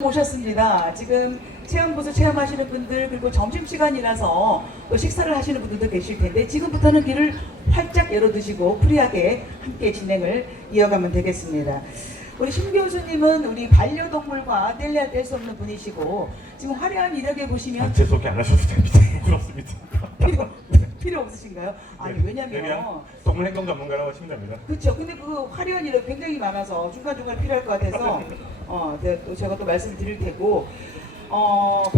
오셨습니다. 지금 체험부스 체험하시는 분들 그리고 점심시간이라서 또 식사를 하시는 분들도 계실 텐데 지금부터는 귀를 활짝 열어두시고 프리하게 함께 진행을 이어가면 되겠습니다. 우리 심 교수님은 우리 반려동물과 뗄래야 뗄 수 없는 분이시고 지금 화려한 이력에 보시면 제 소개 안 하셔도 됩니다. 부끄럽습니다. 필요 없으신가요? 아니 네, 왜냐면 동물행동 전문가라고 하시면 됩니다. 그렇죠. 근데 그 화려한 이력 굉장히 많아서 중간중간 필요할 것 같아서 네, 또 제가 또 말씀드릴 테고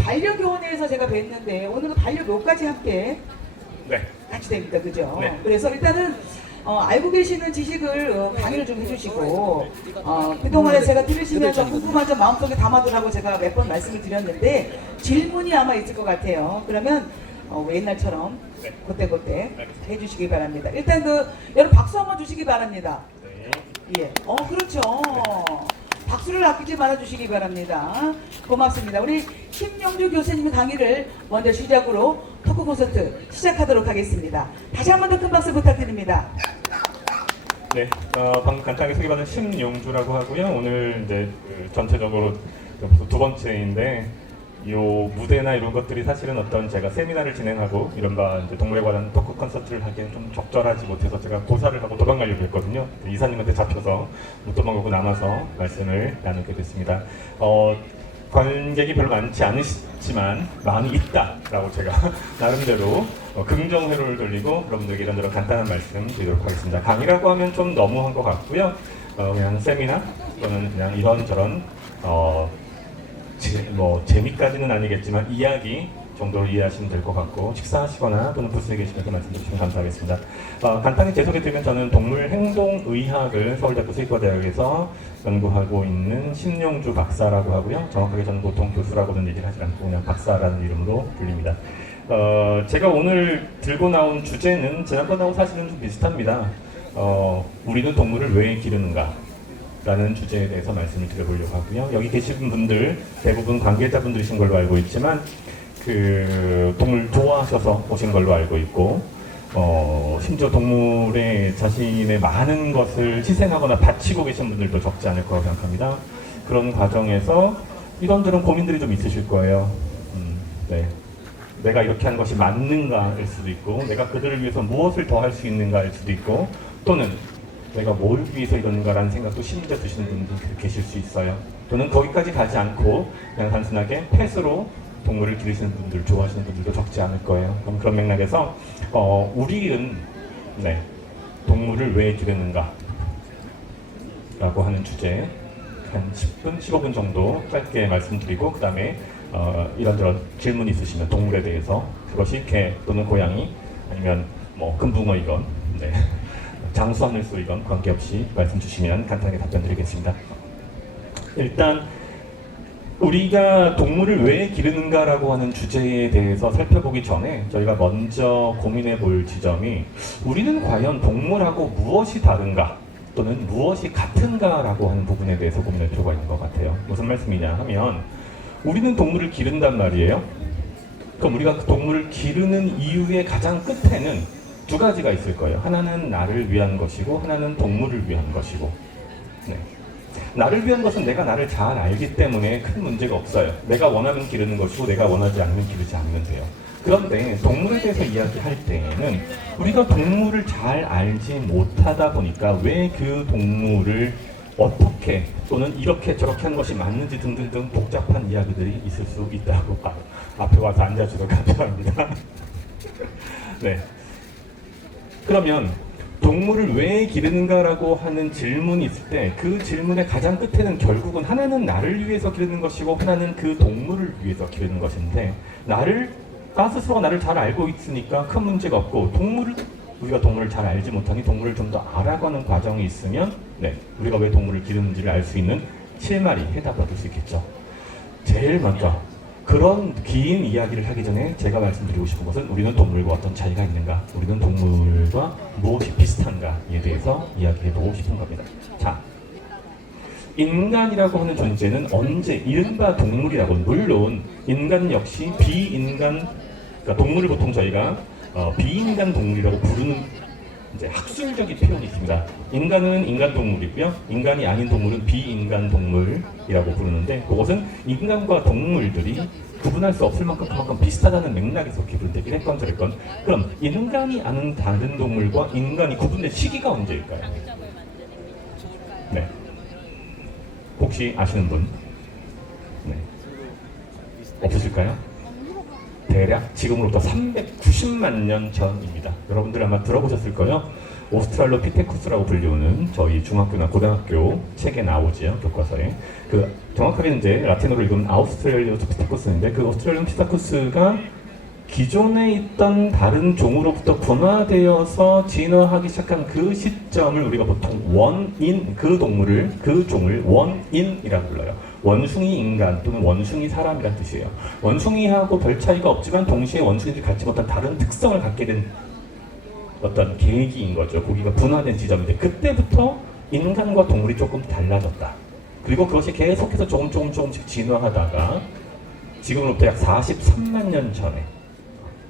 반려교원에서 제가 뵀는데 오늘은 반려묘까지 함께 네. 같이 됩니다. 그죠? 네. 그래서 일단은 알고 계시는 지식을 강의를 좀 해주시고 그동안에 제가 들으시면서 궁금한 점 마음속에 담아두라고 제가 몇 번 말씀을 드렸는데 질문이 아마 있을 것 같아요. 그러면 왜 옛날처럼 네. 그때 해주시기 바랍니다. 일단 여러분 박수 한번 주시기 바랍니다. 네. 예. 그렇죠. 박수를 아끼지 말아주시기 바랍니다. 고맙습니다. 우리 심영주 교수님의 강의를 먼저 시작으로 토크 콘서트 시작하도록 하겠습니다. 다시 한 번 더 큰 박수 부탁드립니다. 네. 방금 간단하게 소개받은 심용주라고 하고요. 오늘 이제 전체적으로 두 번째인데 요 무대나 이런 것들이 사실은 어떤 제가 세미나를 진행하고 이른바 이제 동물에 관한 토크 콘서트를 하기엔 좀 적절하지 못해서 제가 고사를 하고 도망가려고 했거든요. 이사님한테 잡혀서 못 도망가고 남아서 말씀을 나누게 됐습니다. 관객이 별로 많지 않으시지만 많이 있다라고 제가 나름대로 긍정회로를 돌리고 여러분들에게 이런저런 간단한 말씀 드리도록 하겠습니다. 강의라고 하면 좀 너무한 것 같고요. 그냥 세미나 또는 그냥 이런저런 재미까지는 아니겠지만 이야기 정도로 이해하시면 될 것 같고 식사하시거나 또는 부스에 계시면서 말씀해주시면 감사하겠습니다. 간단히 제 소개 드리면 저는 동물행동의학을 서울대학교 수의과대학에서 연구하고 있는 심용주 박사라고 하고요. 정확하게 저는 보통 교수라고는 얘기를 하지 않고 그냥 박사라는 이름으로 불립니다. 제가 오늘 들고 나온 주제는 지난번하고 사실은 좀 비슷합니다. 우리는 동물을 왜 기르는가? 라는 주제에 대해서 말씀을 드려보려고 하고요. 여기 계신 분들 대부분 관계자분들이신 걸로 알고 있지만 동물 좋아하셔서 오신 걸로 알고 있고 심지어 동물에 자신의 많은 것을 희생하거나 바치고 계신 분들도 적지 않을 거라고 생각합니다. 그런 과정에서 이런저런 고민들이 좀 있으실 거예요. 네. 내가 이렇게 한 것이 맞는가일 수도 있고 내가 그들을 위해서 무엇을 더 할 수 있는가일 수도 있고 또는 내가 뭘 위해서 이러는가라는 생각도 심지어 드시는 분들이 계실 수 있어요. 또는 거기까지 가지 않고 그냥 단순하게 펫으로 동물을 기르시는 분들, 좋아하시는 분들도 적지 않을 거예요. 그런 맥락에서 우리는 동물을 왜 기르는가 라고 하는 주제에 한 10분, 15분 정도 짧게 말씀드리고 그 다음에 이런저런 질문 있으시면 동물에 대해서 그것이 개 또는 고양이 아니면 금붕어이건 장수하늘소이건 관계없이 말씀 주시면 간단하게 답변 드리겠습니다. 일단 우리가 동물을 왜 기르는가라고 하는 주제에 대해서 살펴보기 전에 저희가 먼저 고민해 볼 지점이 우리는 과연 동물하고 무엇이 다른가 또는 무엇이 같은가라고 하는 부분에 대해서 고민할 필요가 있는 것 같아요. 무슨 말씀이냐 하면 우리는 동물을 기른단 말이에요. 그럼 우리가 그 동물을 기르는 이유의 가장 끝에는 두 가지가 있을 거예요. 하나는 나를 위한 것이고 하나는 동물을 위한 것이고 나를 위한 것은 내가 나를 잘 알기 때문에 큰 문제가 없어요. 내가 원하면 기르는 것이고 내가 원하지 않으면 기르지 않으면 돼요. 그런데 동물에 대해서 이야기할 때에는 우리가 동물을 잘 알지 못하다 보니까 왜 그 동물을 어떻게 또는 이렇게 저렇게 하는 것이 맞는지 등등등 복잡한 이야기들이 있을 수 있다고 앞에 와서 앉아주셔서 감사합니다. 네. 그러면 동물을 왜 기르는가라고 하는 질문이 있을 때 그 질문의 가장 끝에는 결국은 하나는 나를 위해서 기르는 것이고 하나는 그 동물을 위해서 기르는 것인데 나 스스로가 나를 잘 알고 있으니까 큰 문제가 없고 우리가 동물을 잘 알지 못하니 동물을 좀 더 알아가는 과정이 있으면 우리가 왜 동물을 기르는지를 알 수 있는 실마리 해답을 얻을 수 있겠죠. 제일 먼저 그런 긴 이야기를 하기 전에 제가 말씀드리고 싶은 것은 우리는 동물과 어떤 차이가 있는가, 우리는 동물과 무엇이 비슷한가에 대해서 이야기해보고 싶은 겁니다. 자, 인간이라고 하는 존재는 언제 이른바 동물이라고 물론 인간 역시 비인간, 그러니까 동물을 보통 저희가 비인간 동물이라고 부르는 이제 학술적인 표현이 있습니다. 인간은 인간 동물이고요. 인간이 아닌 동물은 비인간 동물이라고 부르는데 그것은 인간과 동물들이 구분할 수 없을 만큼 그만큼 비슷하다는 맥락에서 기술되긴 했건 저랬건. 그럼 인간이 아는 다른 동물과 인간이 구분된 시기가 언제일까요? 네. 혹시 아시는 분? 네. 없으실까요? 대략 지금으로부터 390만 년 전입니다. 여러분들 아마 들어보셨을 거예요. 오스트랄로피테쿠스라고 불리우는 저희 중학교나 고등학교 책에 나오지요, 교과서에. 그 정확하게 이제 라틴어로 읽으면 아우스트랄로피테쿠스인데 그 오스트랄로피테쿠스가 기존에 있던 다른 종으로부터 분화되어서 진화하기 시작한 그 시점을 우리가 보통 원인, 그 동물을, 그 종을 원인이라고 불러요. 원숭이 인간 또는 원숭이 사람이란 뜻이에요. 원숭이하고 별 차이가 없지만 동시에 원숭이들이 갖지 못한 다른 특성을 갖게 된 어떤 계기인 거죠. 고기가 분화된 지점인데 그때부터 인간과 동물이 조금 달라졌다. 그리고 그것이 계속해서 조금씩 진화하다가 지금으로부터 약 43만 년 전에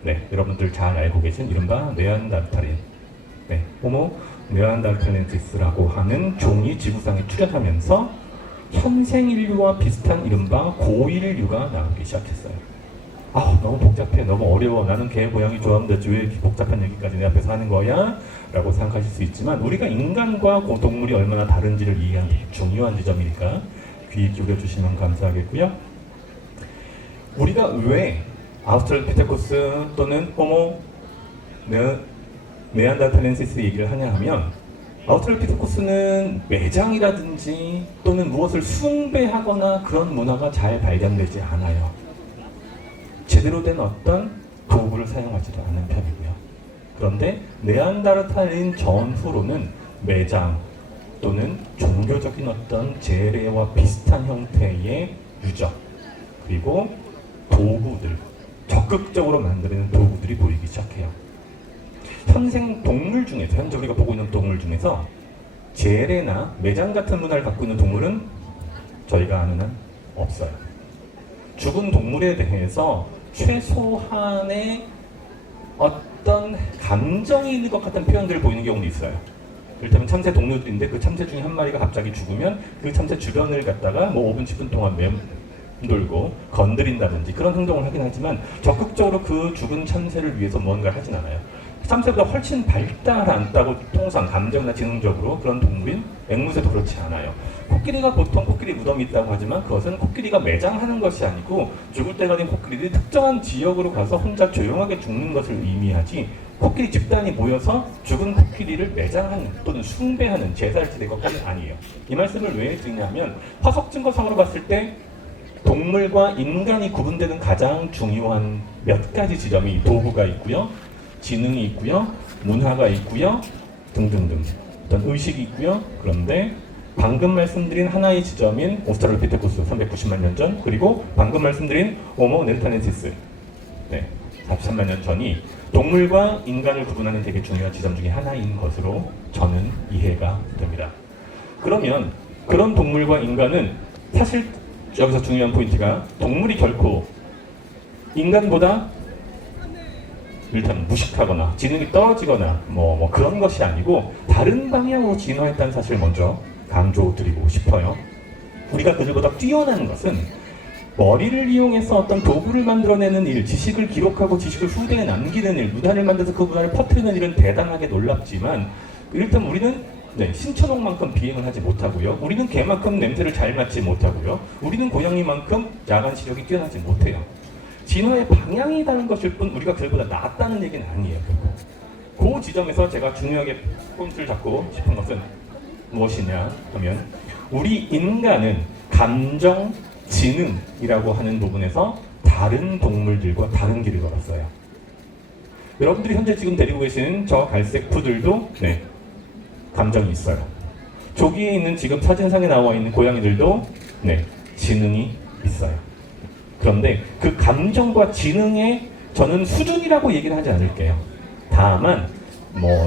네, 여러분들 잘 알고 계신 이른바 네안데르탈인, 네, 호모 네안데르탈렌시스라고 하는 종이 지구상에 출현하면서 현생 인류와 비슷한 이른바 고인류가 나오기 시작했어요. 너무 복잡해, 너무 어려워, 나는 개, 고양이 좋아하는데 왜 이렇게 복잡한 얘기까지 내 앞에서 하는 거야? 라고 생각하실 수 있지만 우리가 인간과 동물이 얼마나 다른지를 이해하는 게 중요한 지점이니까 귀 기울여 주시면 감사하겠고요. 우리가 왜 아우스트랄로피테쿠스 또는 호모 네안데르탈렌시스 얘기를 하냐 하면 아우스트랄로피테쿠스는 매장이라든지 또는 무엇을 숭배하거나 그런 문화가 잘 발견되지 않아요. 제대로 된 어떤 도구를 사용하지도 않은 편이고요. 그런데 네안데르탈인 전후로는 매장 또는 종교적인 어떤 재래와 비슷한 형태의 유적 그리고 도구들, 적극적으로 만드는 도구들이 보이기 시작해요. 현생 동물 중에서, 현재 우리가 보고 있는 동물 중에서 재래나 매장 같은 문화를 갖고 있는 동물은 저희가 아는 한 없어요. 죽은 동물에 대해서 최소한의 어떤 감정이 있는 것 같은 표현들을 보이는 경우도 있어요. 이를테면 참새 동료들인데 그 참새 중에 한 마리가 갑자기 죽으면 그 참새 주변을 갖다가 뭐 5분, 10분 동안 돌고 건드린다든지 그런 행동을 하긴 하지만 적극적으로 그 죽은 참새를 위해서 뭔가를 하진 않아요. 참새보다 훨씬 발달한다고 통상 감정이나 지능적으로 그런 동물인 앵무새도 그렇지 않아요. 코끼리가 보통 코끼리 무덤이 있다고 하지만 그것은 코끼리가 매장하는 것이 아니고 죽을 때가 된 코끼리들이 특정한 지역으로 가서 혼자 조용하게 죽는 것을 의미하지 코끼리 집단이 모여서 죽은 코끼리를 매장하는 또는 숭배하는 제사를 지낼 것까지는 아니에요. 이 말씀을 왜 드리냐면 화석 증거상으로 봤을 때 동물과 인간이 구분되는 가장 중요한 몇 가지 지점이 도구가 있고요, 지능이 있고요, 문화가 있고요, 등등등 어떤 의식이 있고요. 그런데 방금 말씀드린 하나의 지점인 오스트랄로피테쿠스 390만 년 전, 그리고 방금 말씀드린 호모 네안데르탈렌시스 43만 년 전이 동물과 인간을 구분하는 되게 중요한 지점 중에 하나인 것으로 저는 이해가 됩니다. 그러면 그런 동물과 인간은 사실 여기서 중요한 포인트가 동물이 결코 인간보다 일단 무식하거나 지능이 떨어지거나 뭐 그런 것이 아니고 다른 방향으로 진화했다는 사실을 먼저 강조드리고 싶어요. 우리가 그들보다 뛰어난 것은 머리를 이용해서 어떤 도구를 만들어내는 일, 지식을 기록하고 지식을 후대에 남기는 일, 문화를 만들어서 그 문화를 퍼뜨리는 일은 대단하게 놀랍지만 일단 우리는 신천옥만큼 비행을 하지 못하고요. 우리는 개만큼 냄새를 잘 맡지 못하고요. 우리는 고양이만큼 야간 시력이 뛰어나지 못해요. 진화의 방향이 다른 것일 뿐 우리가 그들보다 낫다는 얘기는 아니에요. 그 지점에서 제가 중요하게 포인트를 잡고 싶은 것은 무엇이냐 하면 우리 인간은 감정, 지능이라고 하는 부분에서 다른 동물들과 다른 길을 걸었어요. 여러분들이 현재 지금 데리고 계시는 저 갈색 푸들도 감정이 있어요. 저기에 있는 지금 사진상에 나와 있는 고양이들도 지능이 있어요. 그런데 그 감정과 지능의 저는 수준이라고 얘기는 하지 않을게요. 다만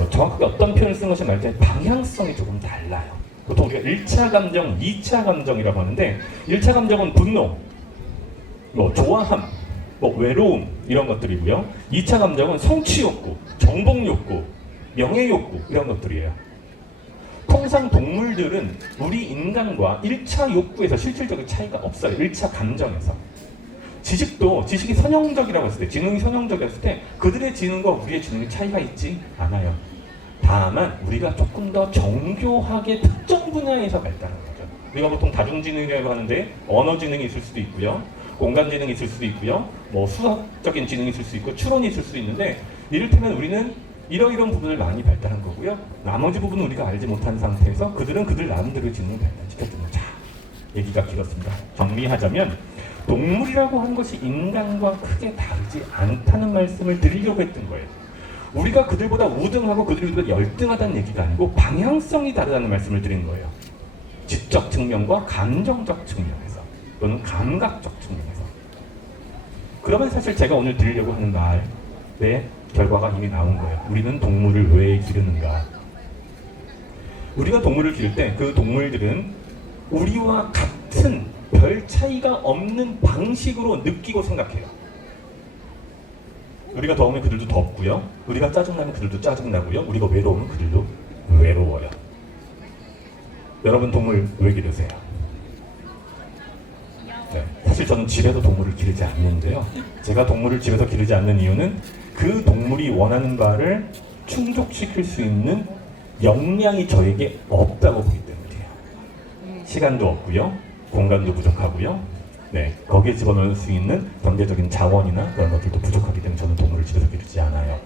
정확하게 어떤 표현을 쓴 것이 말때 방향성이 조금 달라요. 보통 우리가 1차 감정, 2차 감정이라고 하는데 1차 감정은 분노, 좋아함, 외로움 이런 것들이고요. 2차 감정은 성취 욕구, 정복 욕구 명예 욕구 이런 것들이에요. 통상 동물들은 우리 인간과 1차 욕구에서 실질적인 차이가 없어요. 1차 감정에서. 지식이 선형적이라고 했을 때, 지능이 선형적이었을 때 그들의 지능과 우리의 지능이 차이가 있지 않아요. 다만 우리가 조금 더 정교하게 특정 분야에서 발달하는 거죠. 우리가 보통 다중지능이라고 하는데 언어지능이 있을 수도 있고요. 공간지능이 있을 수도 있고요. 뭐 수학적인 지능이 있을 수 있고 추론이 있을 수 있는데 이를테면 우리는 이런 부분을 많이 발달한 거고요. 나머지 부분은 우리가 알지 못한 상태에서 그들은 그들 나름대로의 지능을 발달시켰던 거죠. 얘기가 길었습니다. 정리하자면 동물이라고 하는 것이 인간과 크게 다르지 않다는 말씀을 드리려고 했던 거예요. 우리가 그들보다 우등하고 그들보다 열등하다는 얘기가 아니고 방향성이 다르다는 말씀을 드린 거예요. 지적 측면과 감정적 측면에서 또는 감각적 측면에서. 그러면 사실 제가 오늘 드리려고 하는 말의 결과가 이미 나온 거예요. 우리는 동물을 왜 기르는가? 우리가 동물을 기를 때 그 동물들은 우리와 같은 별 차이가 없는 방식으로 느끼고 생각해요. 우리가 더우면 그들도 덥고요. 우리가 짜증나면 그들도 짜증나고요. 우리가 외로우면 그들도 외로워요. 여러분 동물 왜 기르세요? 네, 사실 저는 집에서 동물을 기르지 않는데요. 제가 동물을 집에서 기르지 않는 이유는 그 동물이 원하는 바를 충족시킬 수 있는 역량이 저에게 없다고 보기 때문이에요. 시간도 없고요. 공간도 부족하고요. 네, 거기에 집어넣을 수 있는 경제적인 자원이나 그런 것들도 부족하기 때문에 저는 동물을 집에서 기르지 않아요.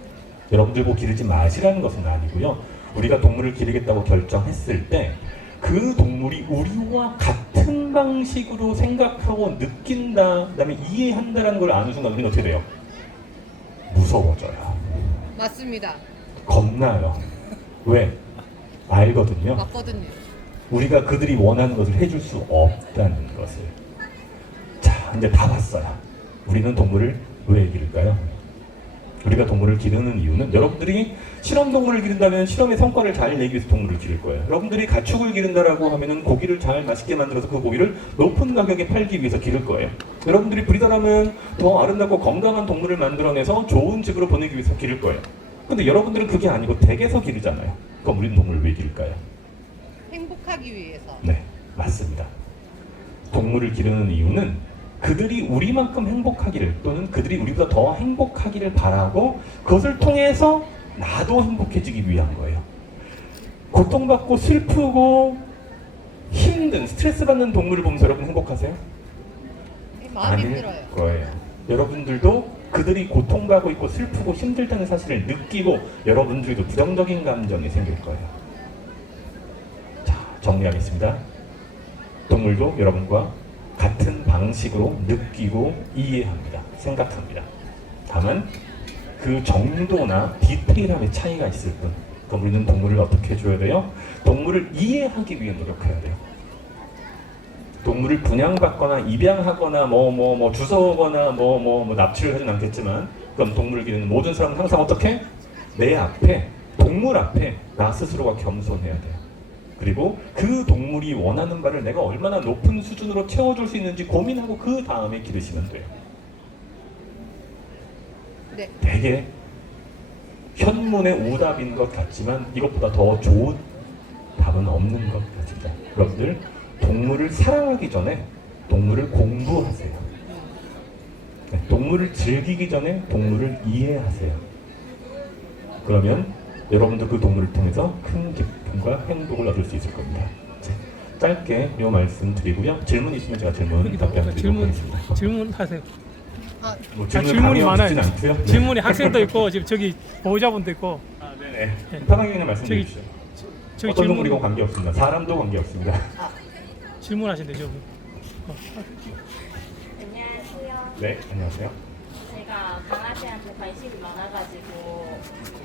여러분들 뭐 기르지 마시라는 것은 아니고요. 우리가 동물을 기르겠다고 결정했을 때 그 동물이 우리와 같은 방식으로 생각하고 느낀다, 그 다음에 이해한다라는 걸 아는 순간 우리는 어떻게 돼요? 무서워져요. 맞습니다. 겁나요. 왜? 알거든요. 맞거든요. 우리가 그들이 원하는 것을 해줄 수 없다는 것을. 자, 이제 다 봤어요. 우리는 동물을 왜 기를까요? 우리가 동물을 기르는 이유는 여러분들이 실험 동물을 기른다면 실험의 성과를 잘 내기 위해서 동물을 기를 거예요. 여러분들이 가축을 기른다라고 하면은 고기를 잘 맛있게 만들어서 그 고기를 높은 가격에 팔기 위해서 기를 거예요. 여러분들이 브리더라면 더 아름답고 건강한 동물을 만들어내서 좋은 집으로 보내기 위해서 기를 거예요. 근데 여러분들은 그게 아니고 댁에서 기르잖아요. 그럼 우리는 동물을 왜 기를까요? 행복하기 위해서. 네, 맞습니다. 동물을 기르는 이유는 그들이 우리만큼 행복하기를 또는 그들이 우리보다 더 행복하기를 바라고 그것을 통해서 나도 행복해지기 위한 거예요. 고통받고 슬프고 힘든 스트레스 받는 동물을 보면서 여러분 행복하세요? 마음이 힘들어요. 거예요. 여러분들도 그들이 고통받고 있고 슬프고 힘들다는 사실을 느끼고 여러분들도 부정적인 감정이 생길 거예요. 자, 정리하겠습니다. 동물도 여러분과 같은 방식으로 느끼고 이해합니다. 생각합니다. 다만 그 정도나 디테일함의 차이가 있을 뿐. 그럼 우리는 동물을 어떻게 해줘야 돼요? 동물을 이해하기 위해 노력해야 돼요. 동물을 분양받거나 입양하거나 주워오거나 납치를 하진 않겠지만 그럼 동물을 기르는 모든 사람은 항상 어떻게? 내 앞에 동물 앞에 나 스스로가 겸손해야 돼요. 그리고 그 동물이 원하는 바를 내가 얼마나 높은 수준으로 채워줄 수 있는지 고민하고 그 다음에 기르시면 돼요. 네. 되게 현문의 오답인 것 같지만 이것보다 더 좋은 답은 없는 것 같습니다. 여러분들 동물을 사랑하기 전에 동물을 공부하세요. 네, 동물을 즐기기 전에 동물을 이해하세요. 그러면 여러분도 그 동물을 통해서 큰 기쁨과 행복을 얻을 수 있을 겁니다. 자, 짧게 이 말씀 드리고요. 질문 있으면 제가 질문 답변 드리도록 하겠습니다. 질문하세요. 뭐 질문이 많아요. 싶진 않고요. 네. 질문이 학생도 있고 지금 저기 보호자분도 있고. 아, 네네. 네. 편하게 그냥 말씀해 저기- 주시죠. 저기 어떤 동물이고 관계없습니다. 사람도 관계없습니다. 질문하신대 저분. 안녕하세요. 네, 안녕하세요. 제가 강아지한테 관심이 많아가지고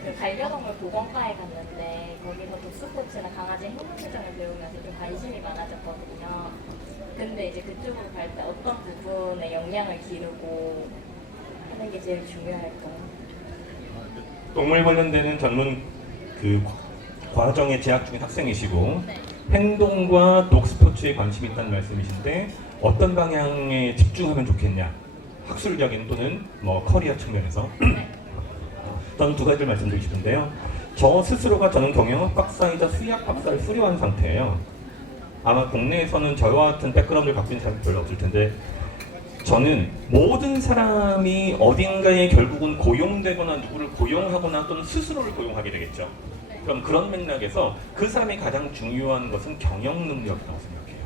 그 반려동물 보건과에 갔는데 거기서 독수코치나 강아지 행동교정을 배우면서 좀 관심이 많아졌거든요. 근데 이제 그쪽으로 갈 때 어떤 부분에 역량을 기르고 하는 게 제일 중요할까요? 동물 관련되는 전문 그 과정에 재학 중인 학생이시고 네. 행동과 독스포츠에 관심이 있다는 말씀이신데 어떤 방향에 집중하면 좋겠냐? 학술적인 또는 뭐 커리어 측면에서 저는 두 가지를 말씀드리고 싶은데요. 저 스스로가 저는 경영학 박사이자 수의학 박사를 수료한 상태예요. 아마 국내에서는 저와 같은 백그라운드를 갖고 있는 사람이 별로 없을 텐데 저는 모든 사람이 어딘가에 결국은 고용되거나 누구를 고용하거나 또는 스스로를 고용하게 되겠죠. 그럼 그런 맥락에서 그 사람이 가장 중요한 것은 경영 능력이라고 생각해요.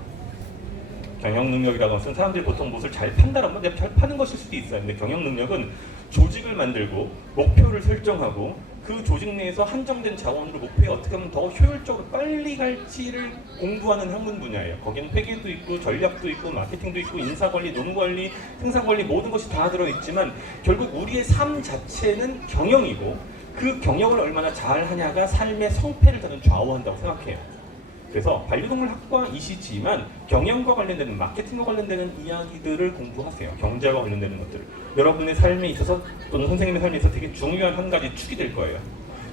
경영 능력이라고 하면 사람들이 보통 무엇을 잘 판다라고 하면 잘 파는 것일 수도 있어요. 근데 경영 능력은 조직을 만들고 목표를 설정하고 그 조직 내에서 한정된 자원으로 목표에 어떻게 하면 더 효율적으로 빨리 갈지를 공부하는 학문 분야예요. 거기는 회계도 있고 전략도 있고 마케팅도 있고 인사관리, 노무관리, 생산관리 모든 것이 다 들어있지만 결국 우리의 삶 자체는 경영이고 그 경영을 얼마나 잘하냐가 삶의 성패를 저는 좌우한다고 생각해요. 그래서 반려동물 학과이시지만 경영과 관련되는 마케팅과 관련되는 이야기들을 공부하세요. 경제와 관련되는 것들을. 여러분의 삶에 있어서 또는 선생님의 삶에 있어서 되게 중요한 한 가지 축이 될 거예요.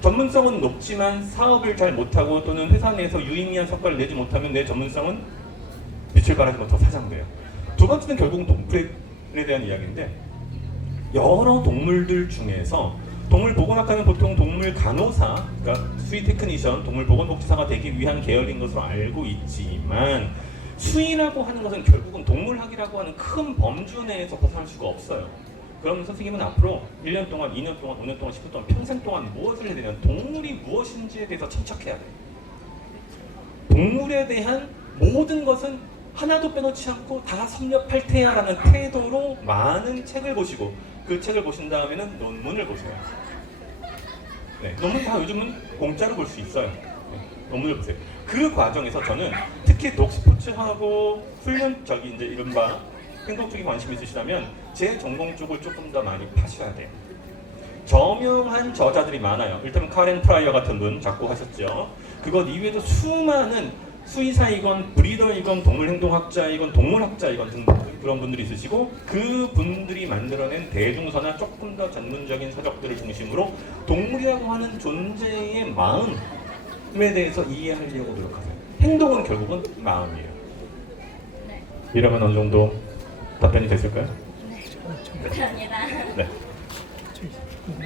전문성은 높지만 사업을 잘 못하고 또는 회사 내에서 유의미한 성과를 내지 못하면 내 전문성은 빛을 발하지 못하고 사장돼요. 두 번째는 결국은 동물에 대한 이야기인데 여러 동물들 중에서 동물 보건학과는 보통 동물 간호사, 그러니까 수의 테크니션, 동물 보건복지사가 되기 위한 계열인 것으로 알고 있지만 수의라고 하는 것은 결국은 동물학이라고 하는 큰 범주 내에서 벗어날 수가 없어요. 그럼 선생님은 앞으로 1년 동안, 2년 동안, 5년 동안, 10년 동안, 평생 동안 무엇을 해야 되냐면 동물이 무엇인지에 대해서 천착해야 돼요. 동물에 대한 모든 것은 하나도 빼놓지 않고 다 섭렵할 테야라는 태도로 많은 책을 보시고 그 책을 보신 다음에는 논문을 보세요. 네, 논문 다 요즘은 공짜로 볼 수 있어요. 네, 논문을 보세요. 그 과정에서 저는 특히 독스포츠하고 훈련적인 이제 이른바 행동 쪽에 관심이 있으시다면 제 전공 쪽을 조금 더 많이 파셔야 돼요. 저명한 저자들이 많아요. 일단 카렌 프라이어 같은 분 작곡하셨죠. 그것 이외에도 수많은 수의사이건 브리더이건 동물행동학자이건 동물학자이건 등등 그런 분들이 있으시고 그 분들이 만들어낸 대중서나 조금 더 전문적인 서적들을 중심으로 동물이라고 하는 존재의 마음에 대해서 이해하려고 노력하세요. 행동은 결국은 마음이에요. 이러면 어느 정도 답변이 됐을까요? 감사합니다. 네.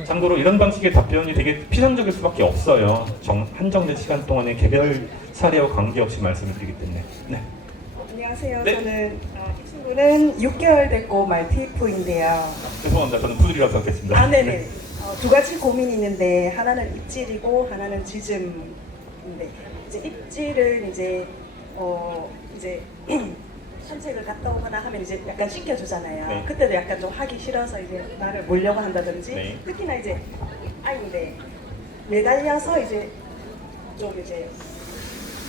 참고로 이런 방식의 답변이 되게 피상적일 수밖에 없어요. 한정된 시간 동안에 개별 사례와 관계없이 말씀을 드리기 때문에. 네. 안녕하세요. 네. 저는 이 친구는 6개월 됐고 말티푸인데요. 죄송합니다. 저는 푸들이라고 생각했습니다. 아, 네네. 두 가지 고민이 있는데 하나는 입질이고 하나는 지즘인데 이제 입질은 이제 산책을 갔다 오거나 하면 이제 약간 씻겨주잖아요. 네. 그때도 약간 좀 하기 싫어서 이제 나를 몰려고 한다든지 네. 특히나 이제 아이인데 매달려서 이제 좀 이제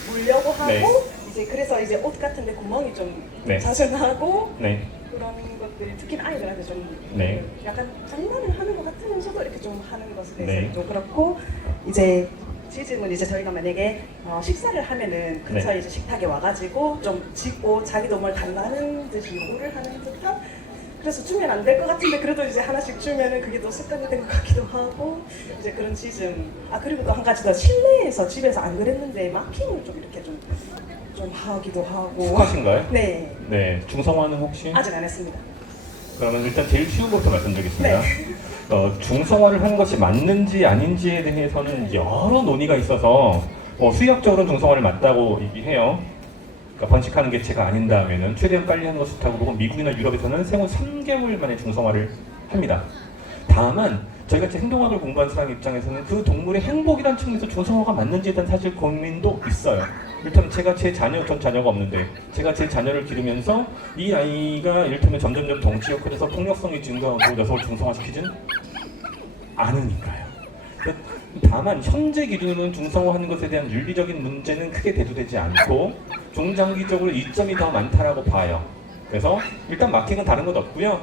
몰려고 하고 네. 이제 그래서 이제 옷 같은데 구멍이 좀 네. 자주 나고 네. 그런 것들이 특히 아이들한테 좀 네. 약간 장난을 하는 것 같으면서도 이렇게 좀 하는 것에 대해서 네. 좀 그렇고 이제 지금은 이제 저희가 만약에 식사를 하면은 근처에 네. 이제 식탁에 와가지고 좀 짖고 자기도 뭘 달라는 듯이 요구를 하는 듯한 그래서 주면 안 될 것 같은데 그래도 이제 하나씩 주면은 그게 또 습관이 된 것 같기도 하고 이제 그런 지즘 그리고 또 한 가지 더 실내에서 집에서 안 그랬는데 마킹을 좀 이렇게 좀 하기도 하고 숙하신가요? 네 네. 중성화는 혹시? 아직 안 했습니다. 그러면 일단 제일 쉬운 것부터 말씀드리겠습니다. 중성화를 한 것이 맞는지 아닌지에 대해서는 여러 논의가 있어서 수의학적으로 중성화를 맞다고 얘기해요. 그러니까 번식하는 개체가 아닌 다음에는 최대한 빨리 하는 것이 좋다고 보고 미국이나 유럽에서는 생후 3개월 만에 중성화를 합니다. 다만 저희같이 행동학을 공부한 사람 입장에서는 그 동물의 행복이란 측면에서 중성화가 맞는지에 대한 사실 고민도 있어요. 이를테면 제가 전 자녀가 없는데 제가 제 자녀를 기르면서 이 아이가 이를테면 점점점 덩치가 커져서 폭력성이 증가하고 녀석을 중성화시키지는 않으니까요. 다만 현재 기준으로는 중성화하는 것에 대한 윤리적인 문제는 크게 대두되지 않고 중장기적으로 이점이 더 많다라고 봐요. 그래서 일단 마킹은 다른 것 없고요.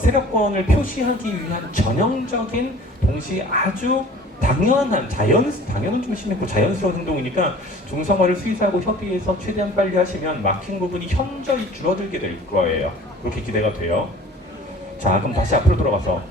세력권을 표시하기 위한 전형적인 동시에 아주 당연한 당연은 좀 심했고 자연스러운 행동이니까 중성화를 수의사하고 협의해서 최대한 빨리 하시면 마킹 부분이 현저히 줄어들게 될 거예요. 그렇게 기대가 돼요. 자, 그럼 다시 앞으로 돌아가서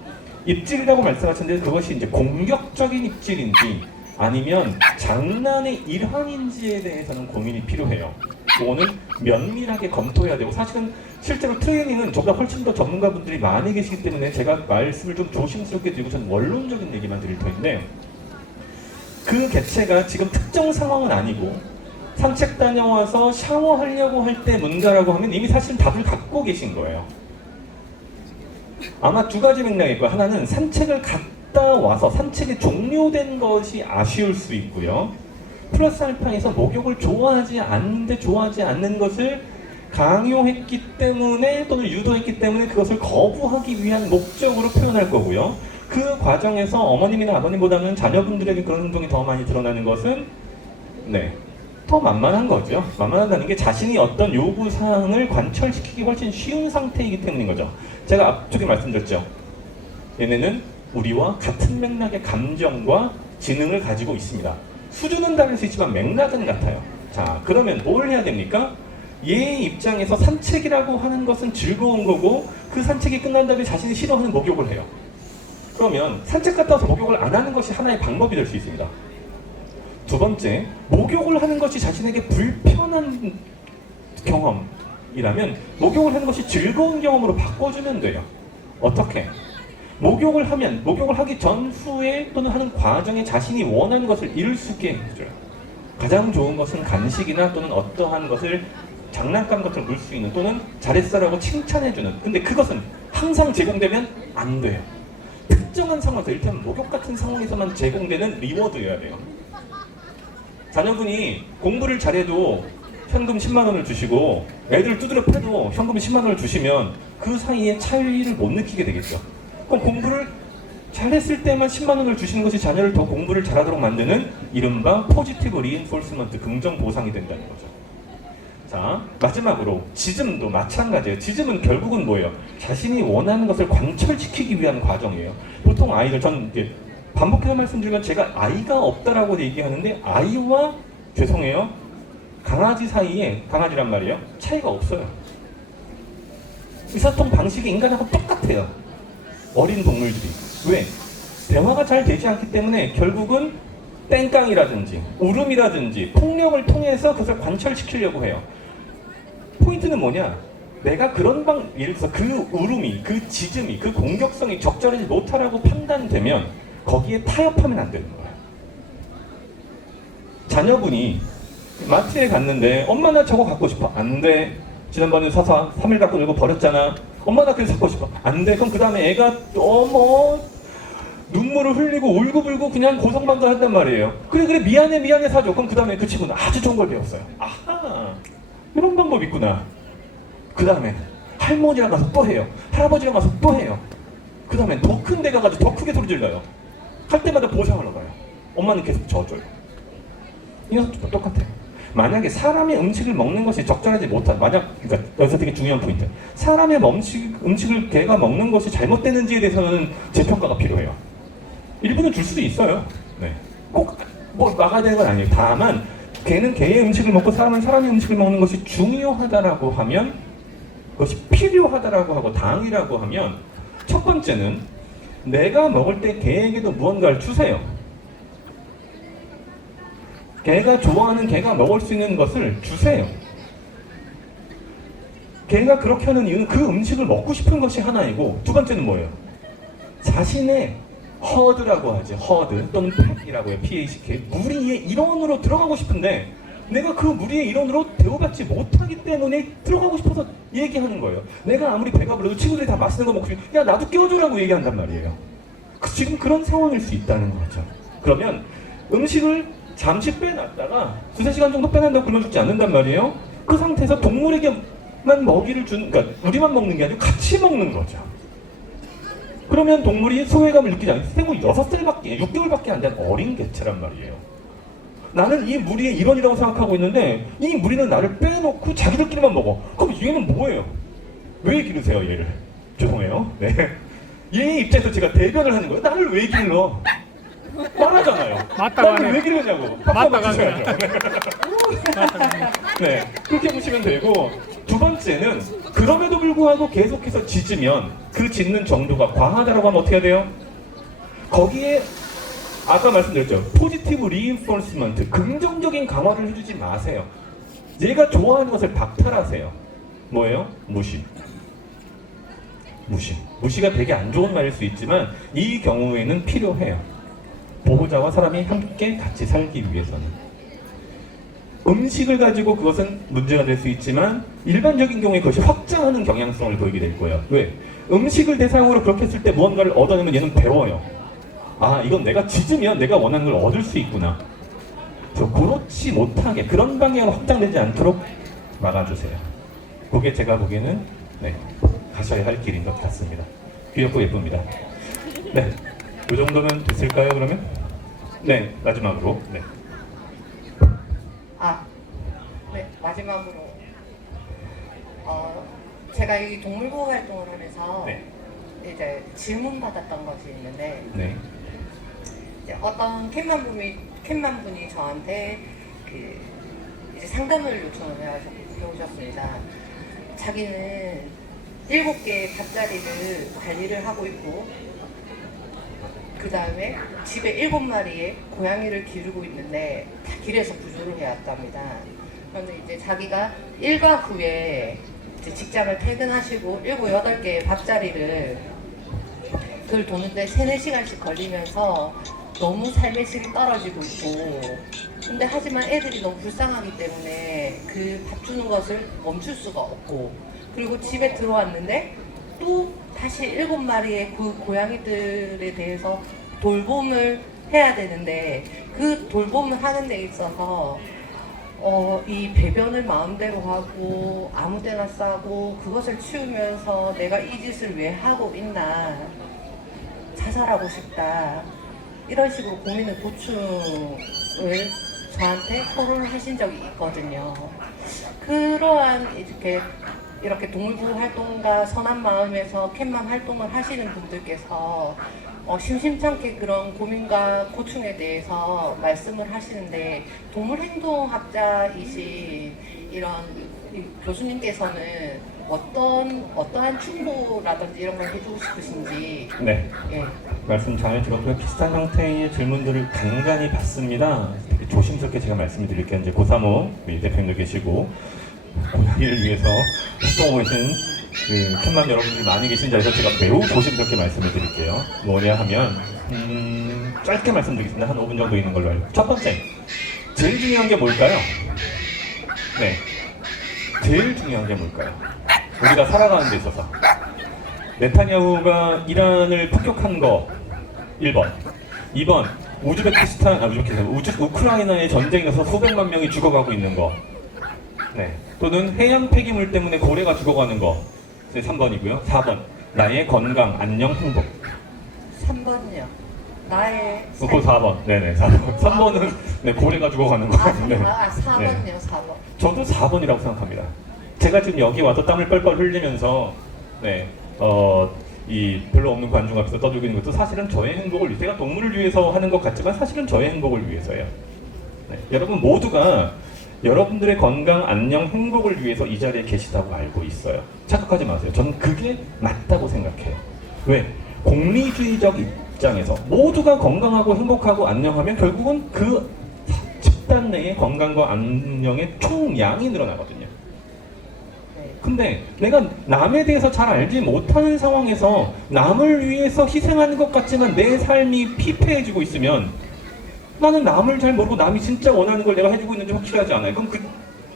입질이라고 말씀하셨는데 그것이 이제 공격적인 입질인지 아니면 장난의 일환인지에 대해서는 고민이 필요해요. 그거는 면밀하게 검토해야 되고 사실은 실제로 트레이닝은 저보다 훨씬 더 전문가분들이 많이 계시기 때문에 제가 말씀을 좀 조심스럽게 드리고 저는 원론적인 얘기만 드릴 터인데 그 개체가 지금 특정 상황은 아니고 산책 다녀와서 샤워하려고 할 때 뭔가라고 하면 이미 사실 답을 갖고 계신 거예요. 아마 두 가지 맥락이 있고요. 하나는 산책을 갔다 와서 산책이 종료된 것이 아쉬울 수 있고요. 플러스 알파에서 목욕을 좋아하지 않는데 좋아하지 않는 것을 강요했기 때문에 또는 유도했기 때문에 그것을 거부하기 위한 목적으로 표현할 거고요. 그 과정에서 어머님이나 아버님보다는 자녀분들에게 그런 행동이 더 많이 드러나는 것은 더 만만한 거죠. 만만하다는 게 자신이 어떤 요구 사항을 관철시키기 훨씬 쉬운 상태이기 때문인 거죠. 제가 앞쪽에 말씀드렸죠. 얘네는 우리와 같은 맥락의 감정과 지능을 가지고 있습니다. 수준은 다를 수 있지만 맥락은 같아요. 자, 그러면 뭘 해야 됩니까? 얘의 입장에서 산책이라고 하는 것은 즐거운 거고 그 산책이 끝난 다음에 자신이 싫어하는 목욕을 해요. 그러면 산책 갔다 와서 목욕을 안 하는 것이 하나의 방법이 될 수 있습니다. 두 번째, 목욕을 하는 것이 자신에게 불편한 경험이라면 목욕을 하는 것이 즐거운 경험으로 바꿔주면 돼요. 어떻게? 목욕을 하기 전후에 또는 하는 과정에 자신이 원하는 것을 이룰 수 있게 해줘요. 가장 좋은 것은 간식이나 또는 어떠한 것을 장난감 같은 걸 물 수 있는 또는 잘했어라고 칭찬해주는. 근데 그것은 항상 제공되면 안 돼요. 특정한 상황에서, 이를테면 목욕 같은 상황에서만 제공되는 리워드여야 돼요. 자녀분이 공부를 잘해도 현금 10만 원을 주시고 애들 두드려 패도 현금 10만 원을 주시면 그 사이에 차이를 못 느끼게 되겠죠. 그럼 공부를 잘했을 때만 10만 원을 주시는 것이 자녀를 더 공부를 잘하도록 만드는 이른바 포지티브 리인포스먼트, 긍정 보상이 된다는 거죠. 자, 마지막으로 지즘도 마찬가지예요. 지즘은 결국은 뭐예요? 자신이 원하는 것을 관철시키기 위한 과정이에요. 보통 아이들, 저는 이제 반복해서 말씀드리면 제가 아이가 없다라고 얘기하는데 아이와 죄송해요. 강아지 사이에, 강아지란 말이에요. 차이가 없어요. 의사소통 방식이 인간하고 똑같아요. 어린 동물들이. 왜? 대화가 잘 되지 않기 때문에 결국은 땡깡이라든지 울음이라든지 폭력을 통해서 그것을 관철시키려고 해요. 포인트는 뭐냐? 내가 그런 예를 들어서 그 울음이, 그 짖음이, 그 공격성이 적절하지 못하라고 판단되면 거기에 타협하면 안 되는 거예요. 자녀분이 마트에 갔는데 엄마 나 저거 갖고 싶어. 안 돼. 지난번에 사서 3일 갖고 놀고 버렸잖아. 엄마 나 그거 갖고 싶어. 안 돼. 그럼 그 다음에 애가 어머 눈물을 흘리고 울고불고 그냥 고성방가한단 말이에요. 그래 미안해 사줘. 그럼 그 다음에 그 친구는 아주 좋은 걸 배웠어요. 아하, 이런 방법 있구나. 그 다음에 할머니랑 가서 또 해요. 할아버지랑 가서 또 해요. 그 다음에 더 큰 데 가가지고 더 크게 소리 질러요. 할 때마다 보상을 얻어요. 엄마는 계속 져줘요. 이 녀석도 똑같아요. 만약에 사람의 음식을 먹는 것이 적절하지 못한, 그러니까 여기서 되게 중요한 포인트. 사람의 음식을 개가 먹는 것이 잘못되는지에 대해서는 재평가가 필요해요. 일부는 줄 수도 있어요. 네. 꼭 뭐 막아야 되는 건 아니에요. 다만 개는 개의 음식을 먹고 사람은 사람의 음식을 먹는 것이 중요하다라고 하면, 그것이 필요하다라고 하고 당이라고 하면, 첫 번째는 내가 먹을 때 개에게도 무언가를 주세요. 개가 좋아하는, 개가 먹을 수 있는 것을 주세요. 개가 그렇게 하는 이유는 그 음식을 먹고 싶은 것이 하나이고, 두 번째는 뭐예요? 자신의 허드라고 하죠. 허드 또는 팩이라고 해요. PACK. 무리의 일원으로 들어가고 싶은데 내가 그 무리의 일원으로 대우받지 못하기 때문에 들어가고 싶어서 얘기하는 거예요. 내가 아무리 배가 불러도 친구들이 다 맛있는 거 먹고 싶으면 야 나도 껴줘라고 얘기한단 말이에요. 지금 그런 상황일 수 있다는 거죠. 그러면 음식을 잠시 빼놨다가 2-3시간 정도 빼놨다고 굶어 죽지 않는단 말이에요. 그 상태에서 동물에게만 먹이를 주는, 그러니까 우리만 먹는 게 아니고 같이 먹는 거죠. 그러면 동물이 소외감을 느끼지 않아요. 생후 6살밖에, 6개월밖에 안 된 어린 개체란 말이에요. 나는 이 무리의 일원이라고 생각하고 있는데 이 무리는 나를 빼놓고 자기들끼리만 먹어. 그럼 얘는 뭐예요? 왜 기르세요 얘를? 죄송해요. 네. 얘 입장에서 제가 대변을 하는 거예요. 나를 왜 길러? 말하잖아요. 맞다고 나를 왜 하네. 기르냐고. 맞다고 하네. 네, 그렇게 보시면 되고, 두 번째는 그럼에도 불구하고 계속해서 짖으면 그 짖는 정도가 과하다라고 하면 어떻게 해야 돼요? 거기에 아까 말씀드렸죠. 포지티브 리인포스먼트, 긍정적인 강화를 해주지 마세요. 얘가 좋아하는 것을 박탈하세요. 뭐예요? 무시. 무시가 되게 안 좋은 말일 수 있지만 이 경우에는 필요해요. 보호자와 사람이 함께 같이 살기 위해서는. 음식을 가지고 그것은 문제가 될 수 있지만 일반적인 경우에 그것이 확장하는 경향성을 보이게 될 거예요. 왜? 음식을 대상으로 그렇게 했을 때 무언가를 얻어내면 얘는 배워요. 아, 이건 내가 짖으면 내가 원하는 걸 얻을 수 있구나. 그래서 그렇지 못하게 그런 방향으로 확장되지 않도록 막아주세요. 그게 제가 보기에는 네, 가셔야 할 길인 것 같습니다. 귀엽고 예쁩니다. 네, 이 정도면 됐을까요? 그러면? 네, 마지막으로. 네. 네, 마지막으로 제가 이 동물보호 활동을 하면서 네. 이제 질문 받았던 것이 있는데 네. 이제 어떤 캔맘분이 저한테 그 이제 상담을 요청을 해오셨습니다. 자기는 7개의 밥자리를 관리를 하고 있고 그 다음에 집에 7마리의 고양이를 기르고 있는데 다 길에서 구조를 해왔답니다. 그런데 이제 자기가 일과 후에 이제 직장을 퇴근하시고 7, 8개의 밥자리를 그걸 도는데 3, 4시간씩 걸리면서 너무 삶의 질이 떨어지고 있고 근데 하지만 애들이 너무 불쌍하기 때문에 그 밥 주는 것을 멈출 수가 없고 그리고 집에 들어왔는데 또 다시 7마리의 그 고양이들에 대해서 돌봄을 해야 되는데 그 돌봄을 하는 데 있어서 이 배변을 마음대로 하고 아무 데나 싸고 그것을 치우면서 내가 이 짓을 왜 하고 있나 자살하고 싶다 이런 식으로 고민의 고충을 저한테 토로를 하신 적이 있거든요. 그러한 이렇게 동물보호 활동과 선한 마음에서 캔맘 활동을 하시는 분들께서 심심찮게 그런 고민과 고충에 대해서 말씀을 하시는데 동물행동학자이신 이런 교수님께서는 어떠한 충고라든지 이런 걸 해주고 싶으신지. 네. 예. 말씀 잘 들었고요. 비슷한 형태의 질문들을 간간히 받습니다. 되게 조심스럽게 제가 말씀을 드릴게요. 이제 고사모 우리 대표님도 계시고 고양이를 위해서 활동하고 계신 그 캔맘 여러분들이 많이 계신 자리에서 제가 매우 조심스럽게 말씀을 드릴게요. 뭐냐 하면 짧게 말씀드리겠습니다. 한 5분 정도 있는 걸로 알고. 첫 번째, 제일 중요한 게 뭘까요? 네, 제일 중요한 게 뭘까요? 우리가 살아가는 데 있어서 네타냐후가 이란을 폭격한 거 1번, 2번 우크라이나의 전쟁에서 수백만 명이 죽어가고 있는 거, 네, 또는 해양 폐기물 때문에 고래가 죽어가는 거 3번이고요. 4번 나의 건강, 안녕, 행복. 3번이요. 나의 그 4번. 네네 4번. 3번은 네, 고래가 죽어가는 거. 네. 4번이요. 네. 4번. 저도 4번이라고 생각합니다. 제가 지금 여기 와서 땀을 뻘뻘 흘리면서 네, 이 별로 없는 관중 앞에서 떠들고 있는 것도 사실은 저의 행복을 위해, 제가 동물을 위해서 하는 것 같지만 사실은 저의 행복을 위해서예요. 네, 여러분 모두가 여러분들의 건강, 안녕, 행복을 위해서 이 자리에 계시다고 알고 있어요. 착각하지 마세요. 저는 그게 맞다고 생각해요. 왜? 공리주의적 입장에서 모두가 건강하고 행복하고 안녕하면 결국은 그 집단 내의 건강과 안녕의 총량이 늘어나거든요. 근데 내가 남에 대해서 잘 알지 못하는 상황에서 남을 위해서 희생하는 것 같지만 내 삶이 피폐해지고 있으면 나는 남을 잘 모르고 남이 진짜 원하는 걸 내가 해주고 있는지 확실하지 않아요. 그럼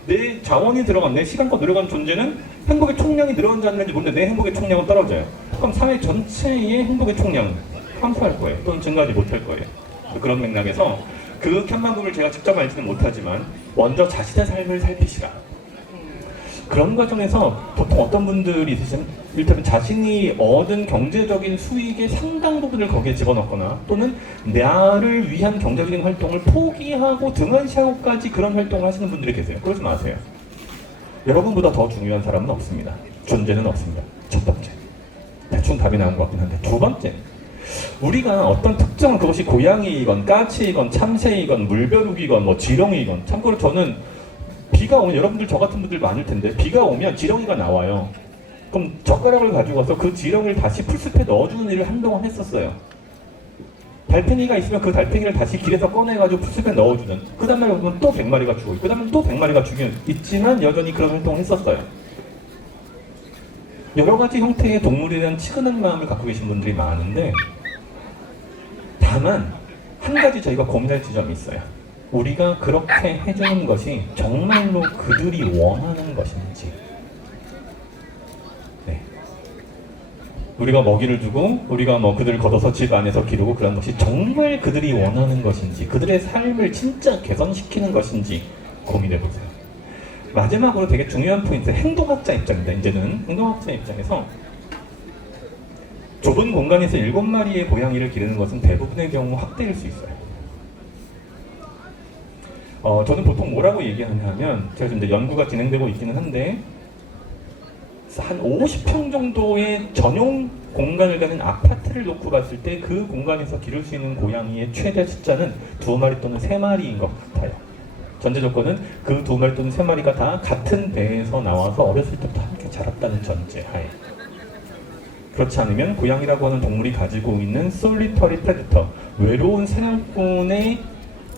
내 자원이 들어간, 내 시간과 늘어간 존재는 행복의 총량이 늘어난지 안 늘어난지 모르는데 내 행복의 총량은 떨어져요. 그럼 사회 전체의 행복의 총량 감소할 거예요. 또는 증가하지 못할 거예요. 그런 맥락에서 그 캔맘부를 제가 직접 알지는 못하지만 먼저 자신의 삶을 살피시라. 그런 과정에서 보통 어떤 분들이 있으시면 일단 자신이 얻은 경제적인 수익의 상당 부분을 거기에 집어넣거나 또는 나를 위한 경제적인 활동을 포기하고 등한시하고까지 그런 활동을 하시는 분들이 계세요. 그러지 마세요. 여러분보다 더 중요한 사람은 없습니다. 존재는 없습니다. 첫 번째. 대충 답이 나온 것 같긴 한데, 두 번째. 우리가 어떤 특정한, 그것이 고양이이건 까치이건 참새이건 물벼룩이건 뭐 지렁이건, 참고로 저는 비가 오면, 여러분들 저 같은 분들 많을 텐데 비가 오면 지렁이가 나와요. 그럼 젓가락을 가지고 와서 그 지렁이를 다시 풀숲에 넣어주는 일을 한동안 했었어요. 달팽이가 있으면 그 달팽이를 다시 길에서 꺼내가지고 풀숲에 넣어주는, 그 다음날 오면 또 100마리가 죽고 그 다음에 또 100마리가 죽이는, 있지만 여전히 그런 활동을 했었어요. 여러 가지 형태의 동물에 대한 치근한 마음을 갖고 계신 분들이 많은데, 다만 한 가지 저희가 고민할 지점이 있어요. 우리가 그렇게 해주는 것이 정말로 그들이 원하는 것인지. 네. 우리가 먹이를 주고 우리가 뭐 그들을 걷어서 집 안에서 기르고 그런 것이 정말 그들이 원하는 것인지, 그들의 삶을 진짜 개선시키는 것인지 고민해 보세요. 마지막으로 되게 중요한 포인트, 행동학자 입장입니다. 이제는 행동학자 입장에서 좁은 공간에서 7마리의 고양이를 기르는 것은 대부분의 경우 학대일 수 있어요. 저는 보통 뭐라고 얘기하냐 하면, 제가 지금 이제 연구가 진행되고 있기는 한데, 한 50평 정도의 전용 공간을 가진 아파트를 놓고 봤을 때 그 공간에서 기를 수 있는 고양이의 최대 숫자는 2마리 또는 3마리인 것 같아요. 전제 조건은 그 2마리 또는 3마리가 다 같은 배에서 나와서 어렸을 때부터 함께 자랐다는 전제 하에. 그렇지 않으면 고양이라고 하는 동물이 가지고 있는 솔리터리 프레데터, 외로운 사냥꾼의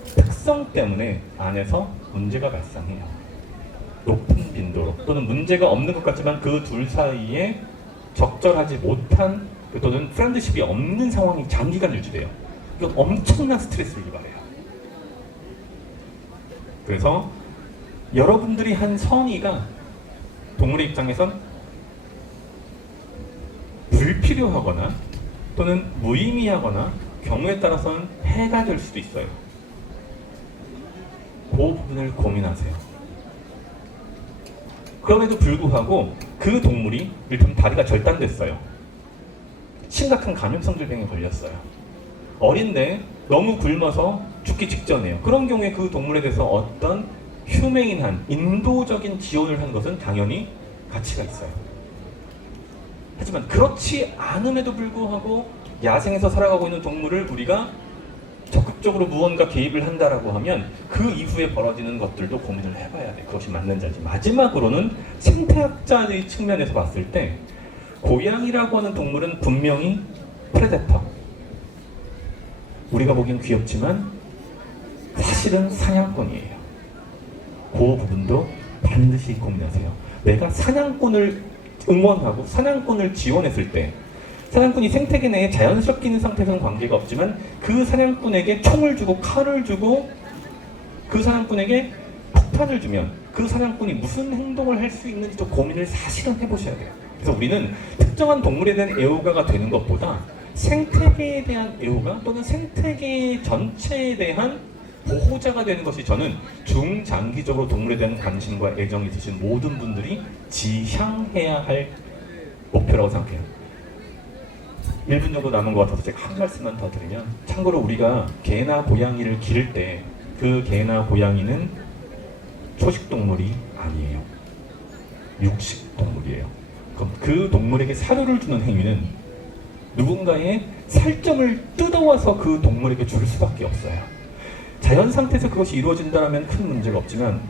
특성 때문에 안에서 문제가 발생해요. 높은 빈도로, 또는 문제가 없는 것 같지만 그 둘 사이에 적절하지 못한 또는 프렌드십이 없는 상황이 장기간 유지돼요. 이건 엄청난 스트레스를 유발해요. 그래서 여러분들이 한 선의가 동물의 입장에선 불필요하거나 또는 무의미하거나 경우에 따라서는 해가 될 수도 있어요. 그 부분을 고민하세요. 그럼에도 불구하고 그 동물이 일단 다리가 절단됐어요. 심각한 감염성 질병에 걸렸어요. 어린데 너무 굶어서 죽기 직전이에요. 그런 경우에 그 동물에 대해서 어떤 휴메인한 인도적인 지원을 하는 것은 당연히 가치가 있어요. 하지만 그렇지 않음에도 불구하고 야생에서 살아가고 있는 동물을 우리가 적극적으로 무언가 개입을 한다라고 하면 그 이후에 벌어지는 것들도 고민을 해봐야 돼. 그것이 맞는지. 마지막으로는 생태학자의 측면에서 봤을 때 고양이라고 하는 동물은 분명히 프레데터. 우리가 보기엔 귀엽지만 사실은 사냥꾼이에요. 그 부분도 반드시 고민하세요. 내가 사냥꾼을 응원하고 사냥꾼을 지원했을 때 사냥꾼이 생태계 내에 자연스럽게 있는 상태에서는 관계가 없지만 그 사냥꾼에게 총을 주고 칼을 주고 그 사냥꾼에게 폭탄을 주면 그 사냥꾼이 무슨 행동을 할 수 있는지도 고민을 사실은 해보셔야 돼요. 그래서 우리는 특정한 동물에 대한 애호가가 되는 것보다 생태계에 대한 애호가 또는 생태계 전체에 대한 보호자가 되는 것이 저는 중장기적으로 동물에 대한 관심과 애정이 있으신 모든 분들이 지향해야 할 목표라고 생각해요. 1분 정도 남은 것 같아서 제가 한 말씀만 더 드리면, 참고로 우리가 개나 고양이를 기를 때 그 개나 고양이는 초식동물이 아니에요. 육식동물이에요. 그럼 그 동물에게 사료를 주는 행위는 누군가의 살점을 뜯어와서 그 동물에게 줄 수밖에 없어요. 자연 상태에서 그것이 이루어진다면 큰 문제가 없지만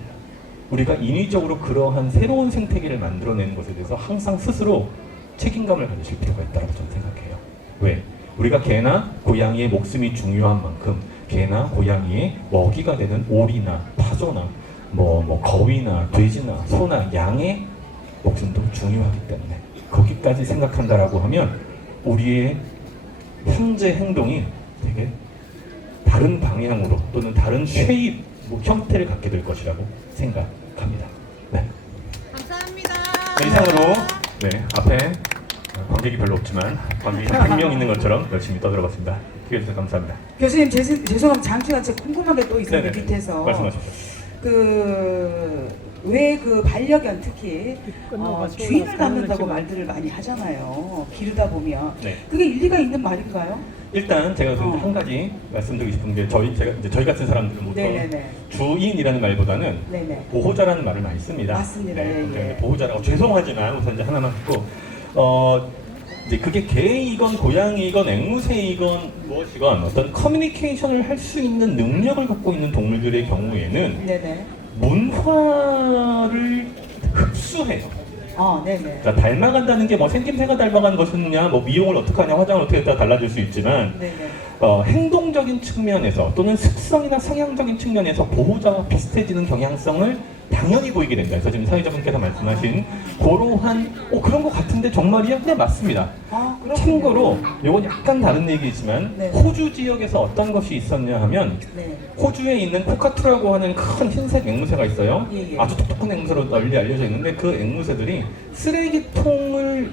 우리가 인위적으로 그러한 새로운 생태계를 만들어내는 것에 대해서 항상 스스로 책임감을 가지실 필요가 있다고 저는 생각해요. 왜? 우리가 개나 고양이의 목숨이 중요한 만큼 개나 고양이의 먹이가 되는 오리나 파조나 거위나 돼지나 소나 양의 목숨도 중요하기 때문에 거기까지 생각한다라고 하면 우리의 현재 행동이 되게 다른 방향으로 또는 다른 쉐입, 형태를 갖게 될 것이라고 생각합니다. 네. 감사합니다. 네, 이상으로 앞에 관객이 별로 없지만 관객이 100명 있는 것처럼 열심히 떠들어봤습니다. 기회해 주셔서 감사합니다. 교수님 죄송합니다. 잠시만 제가 궁금한 게 또 있었는데 네네. 밑에서 말씀하십시오. 왜 그 반려견 특히 끝나고 주인을 닮는다고 지금. 말들을 많이 하잖아요. 기르다 보면 네. 그게 일리가 있는 말인가요? 일단 제가 한 가지 말씀드리고 싶은 게 저희 같은 사람들은 보통 네네네. 주인이라는 말보다는 네네. 보호자라는 말을 많이 씁니다. 맞습니다. 예, 그러니까 예. 이제 보호자라고 죄송하지만 우선 이제 하나만 듣고 이제 그게 개이건 고양이건 앵무새이건 무엇이건 어떤 커뮤니케이션을 할 수 있는 능력을 갖고 있는 동물들의 경우에는 네네. 문화를 흡수해요. 네네. 그러니까 닮아간다는 게 뭐 생김새가 닮아가는 것이냐, 뭐 미용을 어떻게 하냐, 화장을 어떻게 했다 달라질 수 있지만 네네. 행동적인 측면에서 또는 습성이나 성향적인 측면에서 보호자와 비슷해지는 경향성을 당연히 보이게 된다. 그래서 지금 사회자분께서 말씀하신 그러한 그런 것 같은데 정말이야? 네, 맞습니다. 아, 그렇군요. 참고로 이건 약간 다른 얘기지만 네. 호주 지역에서 어떤 것이 있었냐 하면 네. 호주에 있는 코카투라고 하는 큰 흰색 앵무새가 있어요. 예, 예. 아주 똑똑한 앵무새로 널리 알려져 있는데 그 앵무새들이 쓰레기통을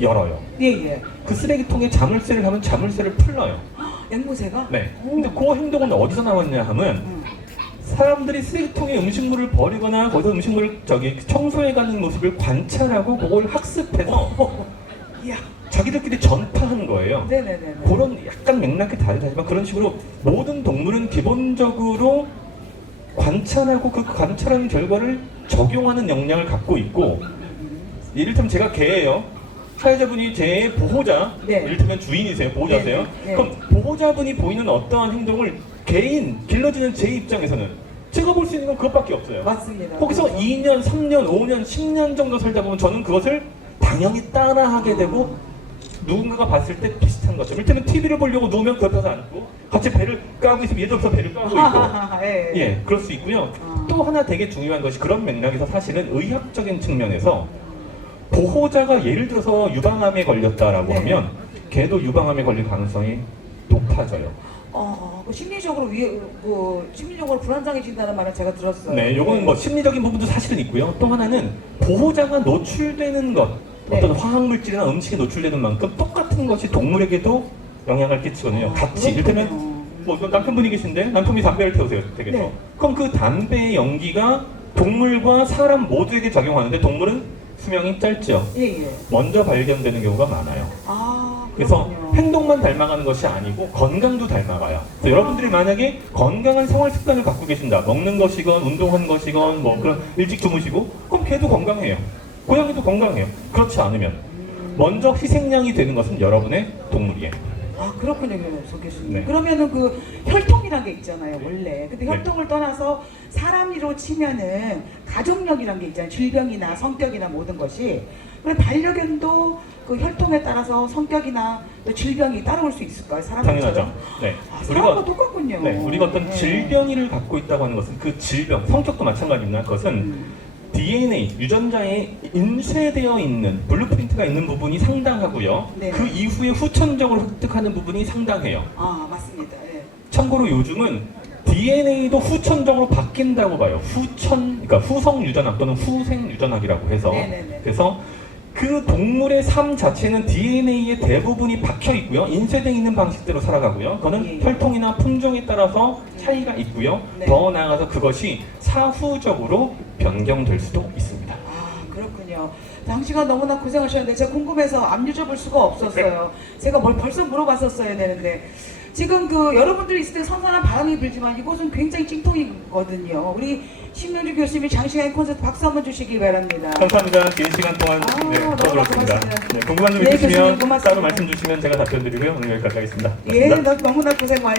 열어요. 예예. 그 쓰레기통에 자물쇠를 하면 자물쇠를 풀러요. 앵무새가? 네. 오. 근데 그 행동은 어디서 나왔냐 하면 사람들이 쓰레기통에 음식물을 버리거나 거기서 음식물을 청소해 가는 모습을 관찰하고 그걸 학습해서 이야. 자기들끼리 전파하는 거예요. 네네네. 그런 약간 맥락이 다르지만 그런 식으로 모든 동물은 기본적으로 관찰하고 그 관찰하는 결과를 적용하는 역량을 갖고 있고, 이를테면 제가 개예요. 사회자분이 제 보호자, 네. 이를테면 주인이세요, 보호자세요. 네, 네. 그럼 보호자분이 보이는 어떠한 행동을 개인, 길러지는 제 입장에서는 제가 볼 수 있는 건 그것밖에 없어요. 맞습니다. 거기서 그렇죠. 2년, 3년, 5년, 10년 정도 살다 보면 저는 그것을 당연히 따라하게 되고 누군가가 봤을 때 비슷한 것처럼, 이를테면 TV를 보려고 누우면 그 옆에서 앉고 같이 배를 까고 있으면 얘도 옆에서 배를 까고 있고 예. 예, 그럴 수 있고요. 또 하나 되게 중요한 것이 그런 맥락에서 사실은 의학적인 측면에서 보호자가 예를 들어서 유방암에 걸렸다라고 네. 하면 개도 유방암에 걸릴 가능성이 높아져요. 심리적으로 불안정해진다는 말을 제가 들었어요. 네, 요거는 뭐 심리적인 부분도 사실은 있고요. 또 하나는 보호자가 노출되는 것, 네. 어떤 화학물질이나 음식에 노출되는 만큼 똑같은 것이 동물에게도 영향을 끼치거든요. 같이. 이를테면 뭐 남편분이 계신데 남편이 담배를 태우세요, 댁에서. 네. 그럼 그 담배의 연기가 동물과 사람 모두에게 작용하는데 동물은 수명이 짧죠. 예예. 먼저 발견되는 경우가 많아요. 아, 그래서 그렇군요. 행동만 닮아가는 것이 아니고 건강도 닮아가요. 그래서 여러분들이 만약에 건강한 생활 습관을 갖고 계신다, 먹는 것이건 운동하는 것이건 뭐 그런 일찍 주무시고, 그럼 개도 건강해요. 고양이도 건강해요. 그렇지 않으면 먼저 희생양이 되는 것은 여러분의 동물이에요. 아, 그렇군요, 서 교수님. 네. 그러면은 그 혈통이란 게 있잖아요, 원래. 근데 네. 혈통을 떠나서 사람으로 치면은 가족력이란 게 있잖아요. 질병이나 성격이나 모든 것이. 그럼 반려견도 그 혈통에 따라서 성격이나 또 질병이 따라올 수 있을까요? 사람처럼? 당연하죠. 네. 아, 사람과 똑같군요. 네, 우리가 어떤 네. 질병을 갖고 있다고 하는 것은 그 질병, 성격도 마찬가지입니다. 그것은 DNA, 유전자에 인쇄되어 있는 블루프린트가 있는 부분이 상당하고요. 네. 그 이후에 후천적으로 획득하는 부분이 상당해요. 아, 맞습니다. 예. 참고로 요즘은 DNA도 후천적으로 바뀐다고 봐요. 그러니까 후성 유전학 또는 후생 유전학이라고 해서. 네네네. 그래서 그 동물의 삶 자체는 DNA의 대부분이 박혀 있고요. 인쇄되어 있는 방식대로 살아가고요. 그거는 예. 혈통이나 품종에 따라서 차이가 있고요. 네. 더 나아가서 그것이 사후적으로 변경될 수도 있습니다. 아, 그렇군요. 당시가 너무나 고생하셨는데 제가 궁금해서 안 여쭤볼 수가 없었어요. 제가 뭘 벌써 물어봤었어야 되는데 지금 그 여러분들 있을 때 선선한 바람이 불지만 이곳은 굉장히 찡통이거든요. 우리 신명주 교수님이 장시간 콘서트 박수 한번 주시기 바랍니다. 감사합니다. 긴 시간 동안 너무 떠들었습니다. 고맙습니다. 네, 궁금한 점 네, 있으시면 교수님 고맙습니다. 따로 말씀 주시면 제가 답변 드리고요. 오늘 여기까지 하겠습니다. 예, 고맙습니다. 너무나 고생 많이